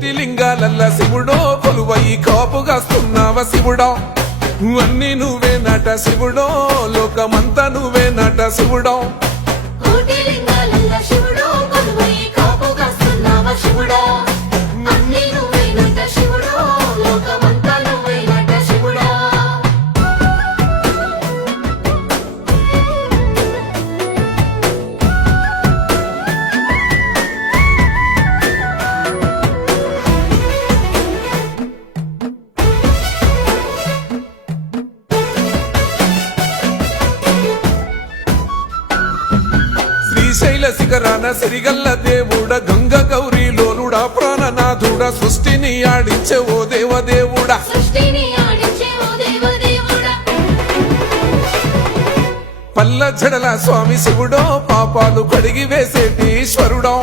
కోటి లింగాలల్ల శివుడో కొలువై కాపుగాస్తున్నావ శివుడో అన్ని నువ్వే నట శివుడో లోకమంతా నువ్వే నట శివుడో కోటి లింగాలల్ల శివుడో కొలువై కాపుగాస్తున్నావ శివుడో అన్ని నువ్వే నట శివుడో లోకమంతా నువ్వే నట శివుడో శ్రీశైల శిఖరాన సిరిగల్ల దేవుడ గంగ గౌరీ లోలుడా ప్రాణనాథుడ సృష్టిని ఆడించే ఓ దేవదేవుడా సృష్టిని ఆడించే ఓ దేవదేవుడా పల్ల జడల స్వామి శివుడో పాపాలు కడిగి వేసేటి ఈశ్వరుడో